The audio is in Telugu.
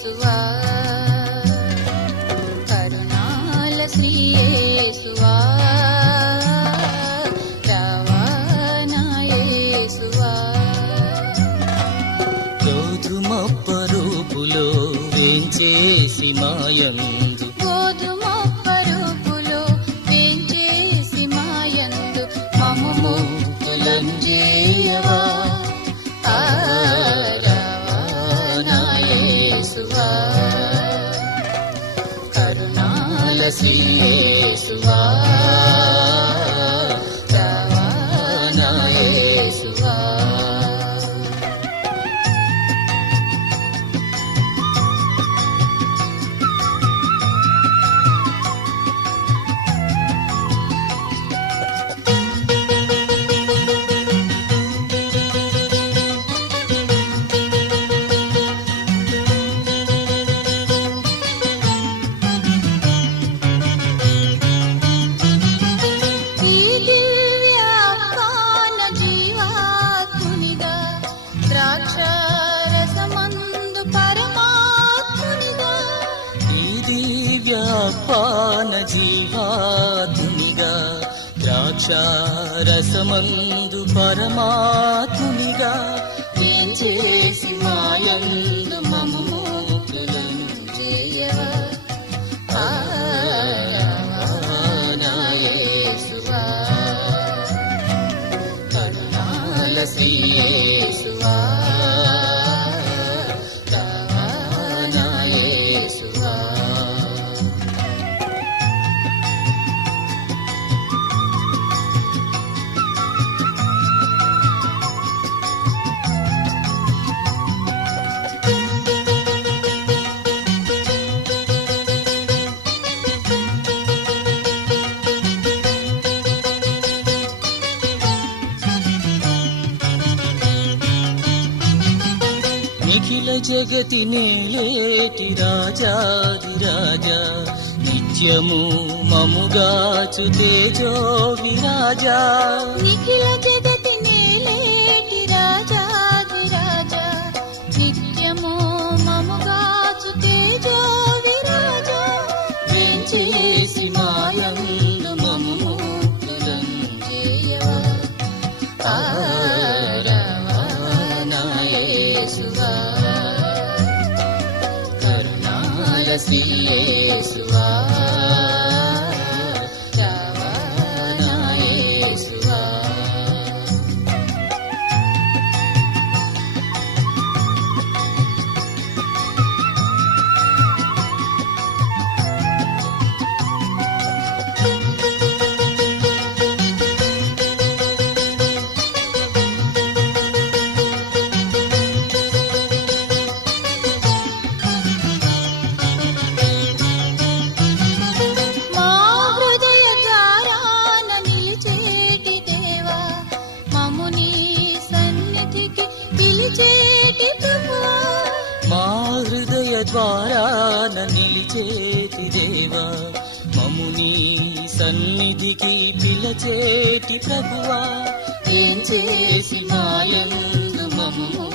యేసువా కరుణాల శ్రీ యేసువా రావా నా యేసువా గోధుమప్ప రూపులో వేంచేసి మాయందు గోధుమప్ప రూపులో వేంచేసి మాయందు మమ్ము ముక్తులంజేయవా కరుణాల శ్రీ యేసువా రావా నా యేసువా పాన జీవాతునిగా ద్రాక్షారసమందు పరమాత్మునిగా వేంచేసి మాయందు మమ్ము ముక్తులను చేయవా నా యేసువా కరుణాల శ్రీ యేసువా రావా నా యేసువా నిఖిల జగతి నేలేటి రాజాది రాజా నిత్యము మముగాచు తేజో విరాజా నిఖిల జగతి నేలేటి రాజాది రాజా నిత్యము మముగాచు తేజో విరాజా వేంచేసి మాయందు మమ్ము ముక్తులను చేయవా కరుణాల శ్రీ యేసువా రావా నా యేసువా ద్వారాన నిలిచేటి దేవా మముని సన్నిధికి పిలచేటి ప్రభువా వేంచేసి మాయందు మమ్ము